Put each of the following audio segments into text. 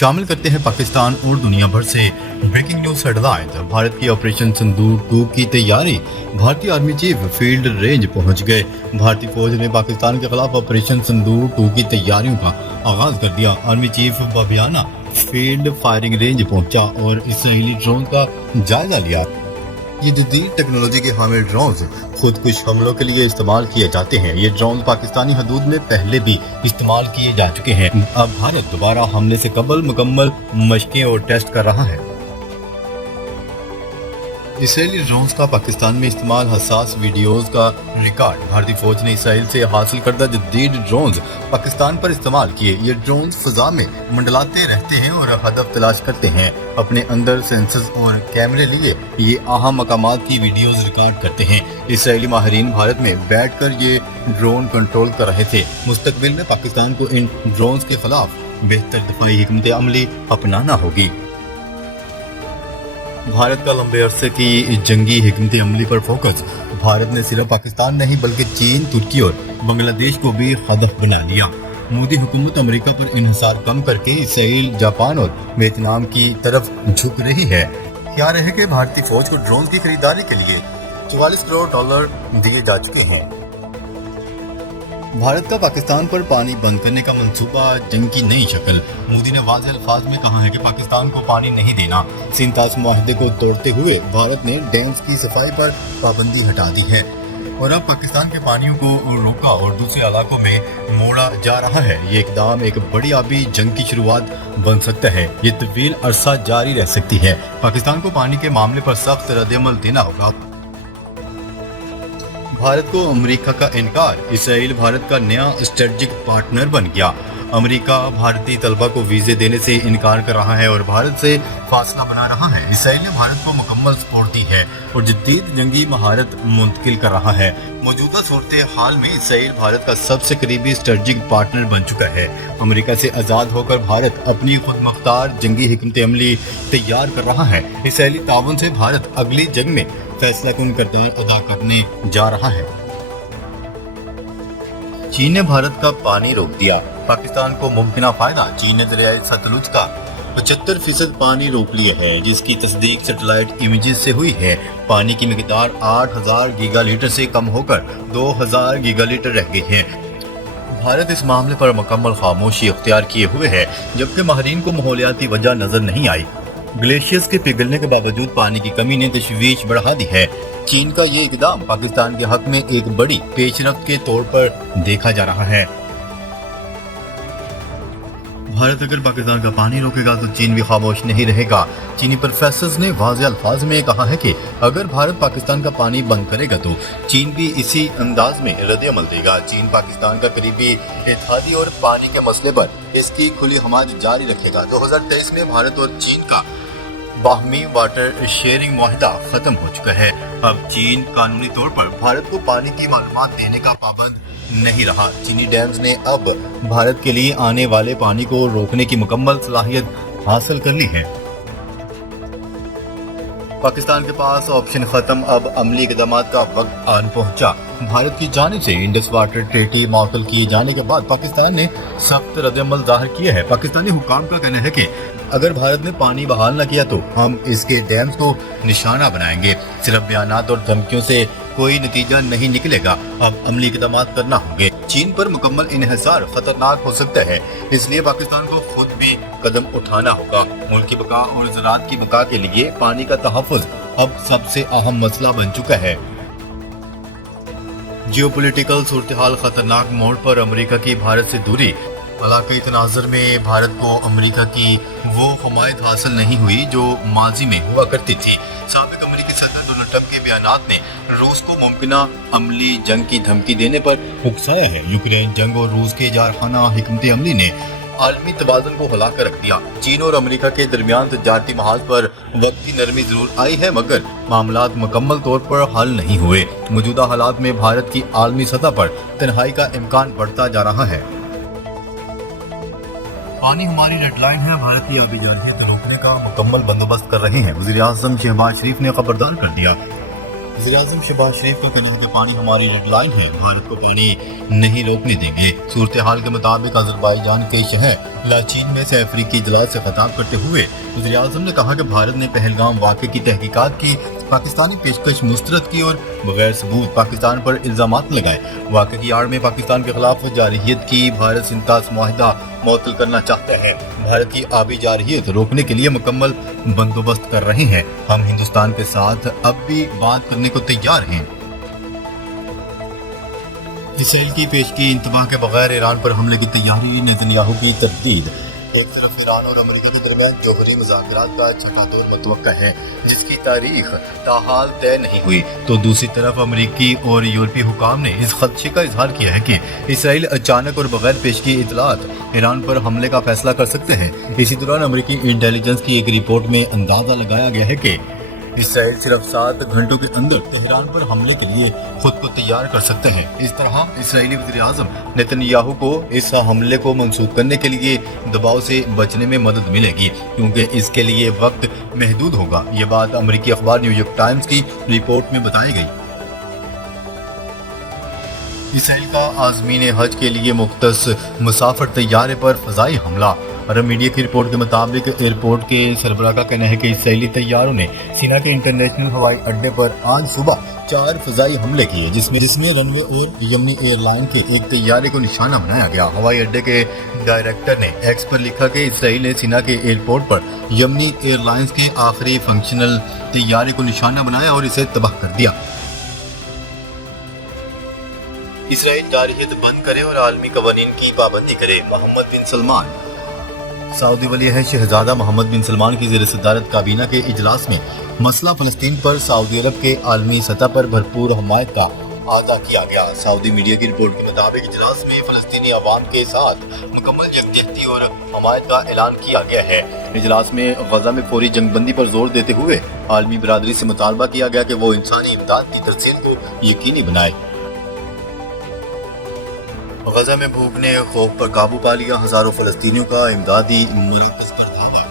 शामिल करते हैं पाकिस्तान और दुनिया भर से ब्रेकिंग न्यूज हेडलाइंस। भारत की ऑपरेशन सिंदूर 2 की तैयारी। भारतीय आर्मी चीफ फील्ड रेंज पहुंच गए। भारतीय फौज ने पाकिस्तान के खिलाफ ऑपरेशन सिंदूर 2 की तैयारियों का आगाज कर दिया। Army chief Babina field firing range पहुंचा और इसराइली ड्रोन का जायजा लिया। ये जदीद टेक्नोलॉजी के हामिल ड्रोन्स खुदकुश हमलों के लिए इस्तेमाल किए जाते हैं। ये ड्रोन पाकिस्तानी हदूद में पहले भी इस्तेमाल किए जा चुके हैं। अब भारत दोबारा हमले से कबल मुकम्मल मशकें और टेस्ट कर रहा है। इसराइली ड्रोन्स का पाकिस्तान में इस्तेमाल। हसास वीडियोस का रिकॉर्ड। भारतीय फौज ने इसराइल से हासिल करदा जदीद ड्रोन्स पाकिस्तान पर इस्तेमाल किए। ये ड्रोन्स फजा में मंडलाते रहते हैं और हदफ तलाश करते हैं। अपने अंदर सेंसर्स और कैमरे लिए ये अहम मकामात की वीडियोस रिकॉर्ड करते हैं। इसराइली माहिरीन भारत में बैठकर ये ड्रोन कंट्रोल कर रहे थे। मुस्तकबिल में पाकिस्तान को इन ड्रोन्स के खिलाफ बेहतर दफाई हिकमत अमली अपनाना होगी। भारत का लंबे अरसे की जंगी हिकमत अमली पर फोकस। भारत ने सिर्फ पाकिस्तान नहीं बल्कि चीन, तुर्की और बांग्लादेश को भी हदफ बना लिया। मोदी हुकूमत अमेरिका पर इन्हिसार कम करके इसराइल, जापान और वियतनाम की तरफ झुक रही है। क्या रहे कि भारतीय फौज को ड्रोन की खरीदारी के लिए $44 करोड़ दिए जा चुके हैं। भारत का पाकिस्तान पर पानी बंद करने का मंसूबा जंग की नई शक्ल। मोदी ने वाज़ेह अल्फाज में कहा है कि पाकिस्तान को पानी नहीं देना। सिंतास मुआहदे को तोड़ते हुए भारत ने डैम्स की सफाई पर पाबंदी हटा दी है और अब पाकिस्तान के पानियों को रोका और दूसरे इलाकों में मोड़ा जा रहा है। ये इकदाम एक बड़ी आबी जंग की शुरुआत बन सकता है। ये तवील अरसा जारी रह सकती है। पाकिस्तान को पानी के मामले पर सख्त रद्द-ए-अमल देना होगा। भारत को अमेरिका का इनकार। इसराइल भारत का नया स्ट्रेटजिक पार्टनर बन गया। अमेरिका भारतीय तलबा को वीजे देने से इनकार कर रहा है और भारत से फासला बना रहा है। इसराइल ने भारत को मुकम्मल सपोर्ट दी है और जदीद जंगी महारत मुंतकिल कर रहा है। मौजूदा सूरत हाल में इसराइल भारत का सबसे करीबी स्ट्रेटजिक पार्टनर बन चुका है। अमेरिका से आज़ाद होकर भारत अपनी खुद मुख्तार जंगी हिकमत अमली तैयार कर रहा है। इसराइली ताउन से भारत अगली जंग में फैसला कुन किरदार अदा करने जा रहा है। चीन ने भारत का पानी रोक दिया। पाकिस्तान को मुमकिन फायदा। चीन ने दरियाए सतलुज का 75% पानी रोक लिया है, जिसकी तस्दीक सैटेलाइट इमेजेस से हुई है। पानी की मिकदार 8000 गीगालीटर से कम होकर 2000 गीगालीटर रह गई है। भारत इस मामले पर मुकम्मल खामोशी अख्तियार किए हुए है, जबकि माहिरीन को माहौलियाती वजह नजर नहीं आई। ग्लेशियर्स के पिघलने के बावजूद पानी की कमी ने तशवीश बढ़ा दी है। चीन का ये इकदाम पाकिस्तान के हक में एक बड़ी पेशरफ्त के तौर पर देखा जा रहा है। भारत अगर पाकिस्तान का पानी रोकेगा तो चीन भी खामोश नहीं रहेगा। चीनी प्रोफेसर्स ने वाज़ेह अल्फाज में कहा है कि अगर भारत पाकिस्तान का पानी बंद करेगा तो चीन भी इसी अंदाज में रद्द-ए-अमल देगा। चीन पाकिस्तान का करीबी इत्तेहादी और पानी के मसले पर इसकी खुली हमायत जारी रखेगा। 2023 में भारत और चीन का बाहमी वाटर शेयरिंग मुआहिदा खत्म हो चुका है। अब चीन कानूनी तौर पर भारत को पानी की मालूमात देने का पाबंद नहीं रहा। चीनी डैम्स ने अब भारत के लिए आने वाले पानी को रोकने की मुकम्मल सलाहियत हासिल कर ली है। पाकिस्तान के पास ऑप्शन खत्म। अब अमली इक़दाम का वक्त आन पहुंचा। भारत की जानिब से इंडस वाटर ट्रीटी मअतल किए जाने के बाद पाकिस्तान ने सख्त रद्द-ए-अमल ज़ाहिर किया है। पाकिस्तानी हुकाम का कहना है कि अगर भारत ने पानी बहाल न किया तो हम इसके डैम्स को निशाना बनाएंगे। सिर्फ बयानात और धमकियों से कोई नतीजा नहीं निकलेगा। अब अमली इक़दाम करना होंगे। चीन पर मुकम्मल इन्हिसार खतरनाक हो सकता है, इसलिए पाकिस्तान को खुद भी कदम उठाना होगा। मुल्क की बका और ज़राअत की बका के लिए पानी का तहफ़्फ़ुज़ अब सबसे अहम मसला बन चुका है। जियोपॉलिटिकल सूरत हाल खतरनाक मोड़ पर। अमेरिका की भारत से दूरी। इलाक़ाई तनाज़ुर में भारत को अमेरिका की वो हमायत हासिल नहीं हुई जो माजी में हुआ करती थी। साबिक़ अमेरिकी सदर डोनाल्ड ट्रंप के बयानात ने रूस को मुमकिना अमली जंग की धमकी देने पर उकसाया है। यूक्रेन जंग और रूस के जारखाना हिकमत अमली ने आलमी तवाज़ुन को हिला कर रख दिया। चीन और अमेरिका के दरमियान तजारती महाज पर वक्ती नरमी जरूर आई है, मगर मामलात मुकम्मल तौर पर हल नहीं हुए। मौजूदा हालात में भारत की आलमी सतह पर तन्हाई का इम्कान बढ़ता जा रहा है। पानी हमारी रेडलाइन है। भारत की आबी जारहियत रोकने का मुकम्मल बंदोबस्त कर रहे हैं। वज़ीर-ए-आज़म शहबाज शरीफ ने खबरदार कर दिया वज़ीर-ए-आज़म शहबाज शरीफ का कहना है कि पानी हमारी रेड लाइन है, भारत को पानी नहीं रोकने देंगे। सूरत हाल के मुताबिक अज़रबैजान के शहर लाचीन में से अफ्रीकी इजलास से खिताब करते हुए वज़ीर-ए-आज़म ने कहा कि भारत ने पहलगाम वाक़े की तहकीकात की, पाकिस्तानी पेशकश मुस्तरद की और बगैर सबूत पाकिस्तान पर इल्ज़ामात लगाए। वाक़े की आड़ में पाकिस्तान के खिलाफ जारहियत की भारत सिंतास मुआहिदा मुअत्तल करना चाहता है। भारत की आबी जारहियत रोकने के लिए मुकम्मल बंदोबस्त कर रहे हैं। हम हिंदुस्तान के साथ अब भी बात करने को तैयार हैं। इसराइल की पेशगी इंतबाह के बगैर ईरान पर हमले की तैयारी, नेतन्याहू की तरदीद। एक तरफ ईरान और अमेरिका के दरमियान जौहरी मुज़ाकरात का छठा दौर मुतवक्का है, जिसकी तारीख ताहाल तय नहीं हुई, तो दूसरी तरफ अमेरिकी और यूरोपीय हुकाम ने इस खदशे का इजहार किया है कि इसराइल अचानक और बगैर पेशगी इतलात ईरान पर हमले का फैसला कर सकते हैं। इसी दौरान अमेरिकी इंटेलिजेंस की एक रिपोर्ट में अंदाजा लगाया गया है कि इसराइल सिर्फ 7 घंटों के अंदर तेहरान पर हमले के लिए खुद को तैयार कर सकते हैं। इस तरह इसराइली वज़ीर-ए-आज़म नेतन्याहू को इस हमले को मंसूख करने के लिए दबाव से बचने में मदद मिलेगी, क्योंकि इसके लिए वक्त महदूद होगा। ये बात अमेरिकी अखबार न्यूयॉर्क टाइम्स की रिपोर्ट में बताई गई। इसराइल का आज़मीन हज के लिए मुख्तस मुसाफिर तैयारे पर फ़ज़ाई हमला। अरब मीडिया की रिपोर्ट के मुताबिक एयरपोर्ट के सरबराह का कहना है कि इसराइली तैयारों ने सीना के इंटरनेशनल हवाई अड्डे पर आज सुबह 4 फ़ज़ाई हमले किए, जिसमें रनवे और यमनी एयरलाइन के एक तैयारे को निशाना बनाया गया। हवाई अड्डे के डायरेक्टर ने एक्स पर लिखा कि इसराइल ने सीना के एयरपोर्ट पर यमनी एयरलाइंस के आखिरी फंक्शनल तैयारे को निशाना बनाया और इसे तबाह कर दिया। इसराइल जारहियत बंद करे और आलमी कवानीन की पाबंदी करे। मोहम्मद बिन सलमान। सऊदी वली अहद शहजादा मोहम्मद बिन सलमान की ज़ेर सदारत काबीना के इजलास में मसला फ़लस्तीन पर सऊदी अरब के आलमी सतह पर भरपूर हमायत का अदा किया गया। सऊदी मीडिया की रिपोर्ट के मुताबिक इजलास में फ़लस्तीनी अवाम के साथ मुकम्मल यकजहती और हमायत का ऐलान किया गया है। इजलास में गजा में फौरी जंगबंदी पर जोर देते हुए आलमी बरादरी से मुतालबा किया गया कि वो इंसानी इमदाद की तरसील को यकीनी बनाए। गजा में भूख ने खौफ पर काबू पा लिया, हजारों फलस्तीनियों का इमदादी मरकज़ पर धावा।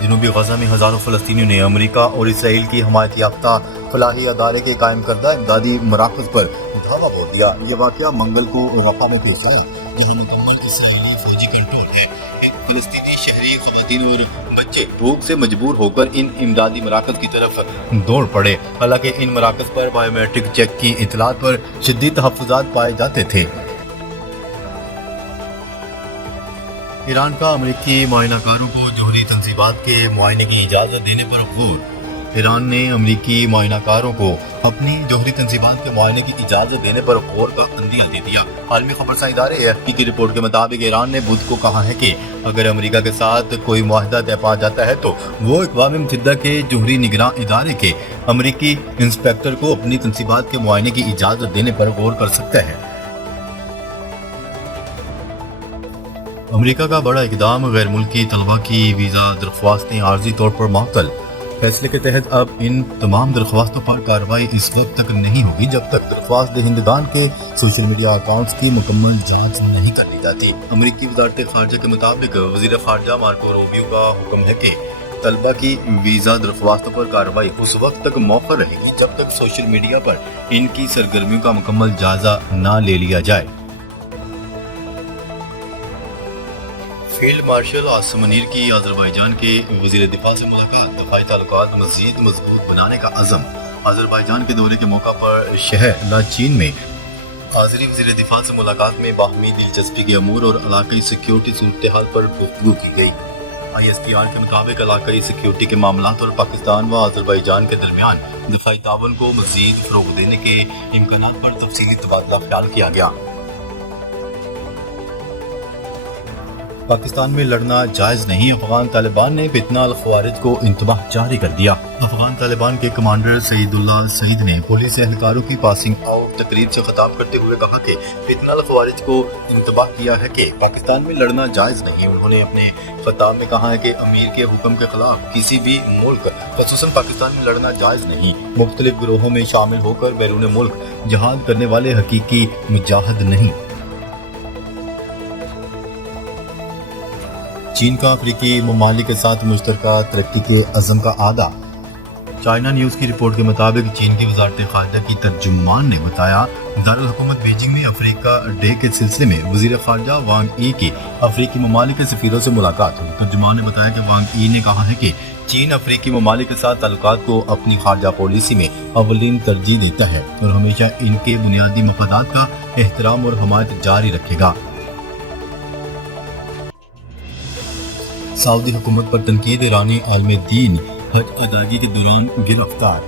जनूबी गजा में हजारों फलस्तीनियों ने अमेरिका और इसराइल की हमायत याफ्ता फलाही अदारे के कायम करदा इमदादी मराकज़ पर धावा बोल दिया। ये वाक़या मंगल को वफ़ा में पेश आया, जहाँ मुकम्मल इसराइली फौजी कंट्रोल है। फलस्तीनी शहरी ख़वातीन और बच्चे भूख से मजबूर होकर इन इमदादी मराकज़ की तरफ दौड़ पड़े। हालांकि इन मराकज़ पर बायोमेट्रिक चेक की इतलात पर शिद्दत तहफ़्फ़ुज़ात पाए जाते थे। ईरान का अमेरिकी मुआयनाकारों को जौहरी तंजीबात के मुआयने की इजाज़त देने पर गौर। ईरान ने अमेरिकी मुआयनाकारों को अपनी जौहरी तंजीबात के मुआयने की इजाज़त देने पर गौर का अंदिया दे दिया। आलमी खबरसां इदारे AFP की रिपोर्ट के मुताबिक ईरान ने बुध को कहा है कि अगर अमेरिका के साथ कोई मुआहदा तय पा जाता है तो वो अक़वाम मुत्तहिदा के जौहरी निगरां इदारे के अमेरिकी इंस्पेक्टर को अपनी तंजीबात के मुआयने की इजाज़त देने पर गौर कर सकता है। अमेरिका का बड़ा इक़दाम, गैर मुल्की तलबा की वीज़ा दरख्वास्तें आर्जी तौर पर मअतल। फैसले के तहत अब इन तमाम दरख्वास्तों पर कार्रवाई इस वक्त तक नहीं होगी जब तक दरख्वास्त दहिंदगान के सोशल मीडिया अकाउंट्स की मुकम्मल जांच नहीं कर ली जाती। अमेरिकी वज़ारत ख़ारजा के मुताबिक वज़ीर ख़ारजा मार्को रूबियो का हुक्म है कि तलबा की वीज़ा दरख्वास्तों पर कार्रवाई उस वक्त तक मौखर रहेगी जब तक सोशल मीडिया पर इनकी सरगर्मियों का मुकम्मल जायजा न ले लिया जाए। फील्ड मार्शल आसिम मुनीर की अज़रबैजान के वज़ीर दिफा से मुलाकात। दफ़ाई ताल्लुकात मज़ीद मज़बूत बनाने का अज़म। अज़रबैजान के दौरे के मौका पर शहर लाचीन में हाज़िरी वज़ीर दिफा से मुलाकात में बाहमी दिलचस्पी के अमूर और इलाक़ाई सिक्योरिटी सूरत हाल पर गुफ्तगू की गई। ISPR के मुताबिक इलाक़ाई सिक्योरिटी के मामलात और पाकिस्तान व अज़रबैजान के दरमियान दफ़ाई तावन को मज़ीद फ़रोग़ देने के इम्कानात पर तफ़सीली तबादला ख्याल किया गया। पाकिस्तान में लड़ना जायज़ नहीं, अफगान तालिबान ने फितना अल ख़वारिज को इंतबाह जारी कर दिया। अफगान तालिबान के कमांडर सईदुल्लाह सईद ने पुलिस एहलकारों की पासिंग आउट तकरीब से खिताब करते हुए कहा कि फितना अल ख़वारिज को इंतबाह किया है कि पाकिस्तान में लड़ना जायज़ नहीं। उन्होंने अपने खिताब में कहा है कि अमीर के हुक्म के खिलाफ किसी भी मुल्क ख़ुसूसन पाकिस्तान में लड़ना जायज़ नहीं। मुख्तलिफ ग्रोहों में शामिल होकर बैरून मुल्क जहाद करने वाले हकीकी मुजाहिद नहीं। चीन का अफ्रीकी ममालिक के साथ मुश्तरका तरक्की के अज़म का आदा। چائنا نیوز کی رپورٹ کے مطابق چین کی وزارت خارجہ کی ترجمان نے بتایا دارالحکومت بیجنگ میں افریقہ ڈے کے سلسلے میں وزیر خارجہ وانگ ای کی افریقی ممالک کے سفیروں سے ملاقات ہوئی۔ ترجمان نے بتایا کہ وانگ ای نے کہا ہے کہ چین افریقی ممالک کے ساتھ تعلقات کو اپنی خارجہ پالیسی میں اولین ترجیح دیتا ہے اور ہمیشہ ان کے بنیادی مفادات کا احترام اور حمایت جاری رکھے گا۔ سعودی حکومت پر تنقید، ایرانی عالم دین حج ادائیگی کے دوران گرفتار۔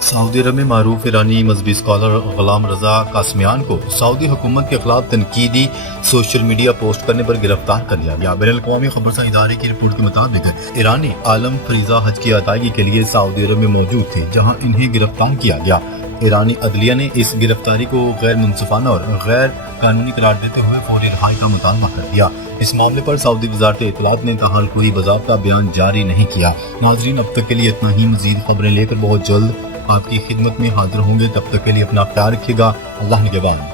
سعودی عرب میں معروف ایرانی مذہبی اسکالر غلام رضا قاسمیان کو سعودی حکومت کے خلاف تنقیدی سوشل میڈیا پوسٹ کرنے پر گرفتار کر لیا گیا۔ بین الاقوامی خبرساں ادارے کی رپورٹ کے مطابق ایرانی عالم فریضہ حج کی ادائیگی کے لیے سعودی عرب میں موجود تھے، جہاں انہیں گرفتار کیا گیا۔ ایرانی عدلیہ نے اس گرفتاری کو غیر منصفانہ اور غیر قانونی قرار دیتے ہوئے فوری رہائی کا مطالبہ کر دیا۔ اس معاملے پر سعودی وزارت اطلاعات نے تاحال کوئی باضابطہ بیان جاری نہیں کیا۔ ناظرین، اب تک کے لیے اتنا ہی۔ مزید خبریں لے کر بہت جلد آپ کی خدمت میں حاضر ہوں گے۔ تب تک کے لیے اپنا خیال رکھیے گا۔ اللہ نگہبان۔